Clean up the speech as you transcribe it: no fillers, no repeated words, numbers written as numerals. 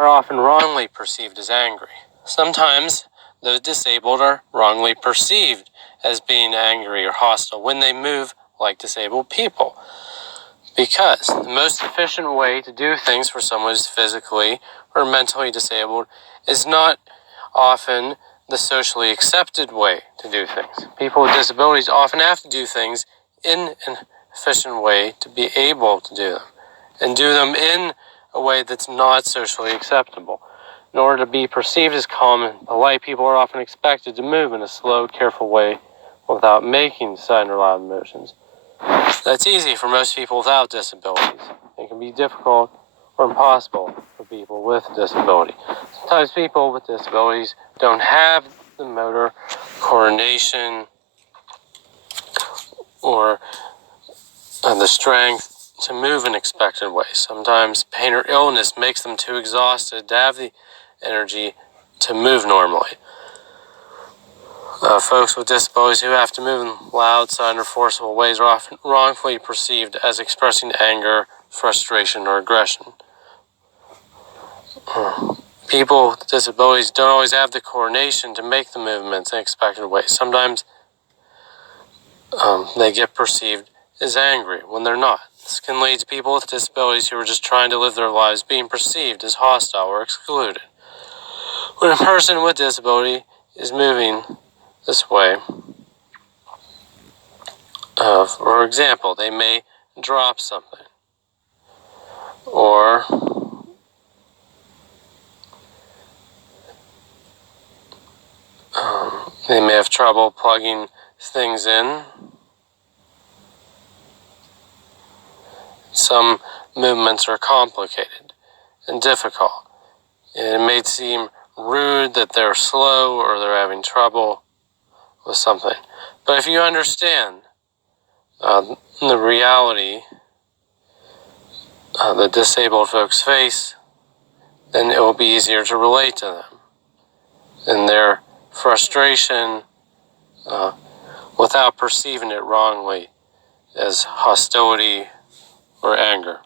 are often wrongly perceived as angry. Sometimes those disabled are wrongly perceived as being angry or hostile when they move like disabled people. Because the most efficient way to do things for someone who's physically or mentally disabled is not often the socially accepted way to do things. People with disabilities often have to do things in an efficient way to be able to do them, and do them in a way that's not socially acceptable. In order to be perceived as calm and polite, people are often expected to move in a slow, careful way without making sudden or loud motions. That's easy for most people without disabilities. It can be difficult or impossible for people with disability. Sometimes people with disabilities don't have the motor coordination or the strength to move in expected ways. Sometimes pain or illness makes them too exhausted to have the energy to move normally. Folks with disabilities who have to move in loud, sudden, or forceful ways are often wrongfully perceived as expressing anger, frustration, or aggression. People with disabilities don't always have the coordination to make the movements in expected ways. Sometimes they get perceived as angry when they're not. This can lead to people with disabilities who are just trying to live their lives being perceived as hostile or excluded. When a person with disability is moving this way, for example, they may drop something, or they may have trouble plugging things in. Some movements are complicated and difficult. It may seem rude that they're slow or they're having trouble with something. But if you understand the reality that disabled folks face, then it will be easier to relate to them and their frustration without perceiving it wrongly as hostility or anger.